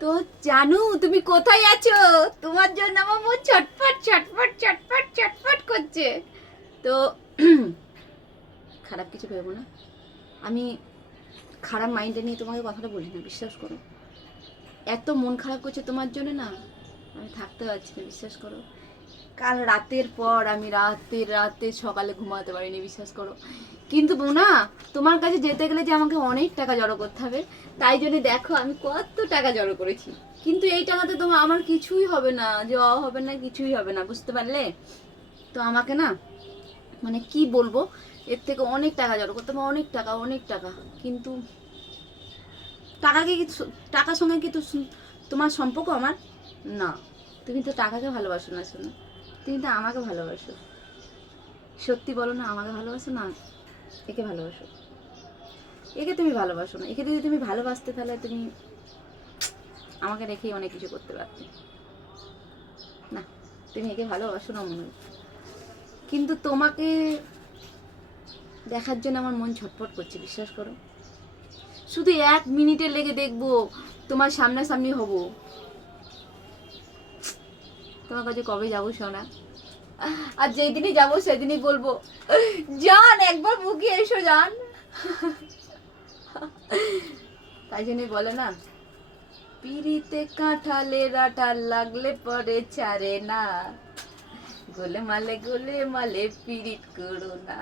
তো জানু তুমি কোথায় আছো? তোমার জন্য আমার মন ছটফট ছটফট ছটফট ছটফট করছে। তো খারাপ কিছু ভেবো না, আমি খারাপ মাইন্ডে নিয়ে তোমাকে কথাটা বলি না, বিশ্বাস করো। এত মন খারাপ করছে তোমার জন্য না, আমি থাকতে পারছি না, বিশ্বাস করো। কাল রাতের পর আমি রাতে রাতে সকালে ঘুমাতে পারিনি, বিশ্বাস করো। কিন্তু না, তোমার কাছে যেতে গেলে যে আমাকে অনেক টাকা জড়ো করতে হবে, তাই জন্য দেখো আমি কত টাকা জড়ো করেছি। কিন্তু এই টাকাতে তোমার আমার কিছুই হবে না, যাওয়া হবে না, কিছুই হবে না, বুঝতে পারলে? তো আমাকে না, মানে কি বলবো, এর থেকে অনেক টাকা জড়ো করতে হবে, অনেক টাকা অনেক টাকা। কিন্তু টাকাকে কি, টাকার সঙ্গে কি তো তোমার সম্পর্ক আমার না। তুমি তো টাকাকে ভালোবাসো না, শোনো, তুমি তো আমাকে ভালোবাসো। সত্যি বলো না, আমাকে ভালোবাসো না একে ভালোবাসো? একে তুমি ভালোবাসো না। একে যদি তুমি ভালোবাসতে তাহলে তুমি আমাকে রেখেই অনেক কিছু করতে পারতে না। তুমি একে ভালোবাসো না মনে হয়। কিন্তু তোমাকে দেখার জন্য আমার মন ছটফট করছে, বিশ্বাস করো। শুধু 1 মিনিটে লেগে দেখবো, তোমার সামনাসামনি হব। তোমার কাছে কবে যাবো সোনা? আর যেই দিনই যাবো সেদিনই বলবো, জান একবার বুকে এসো জান। তাই জন্যই বলে না, পিড়িতে কাঁঠালের আঠাল লাগলে পরে ছাড়ে না, গোলে মালে পিরিত করো না।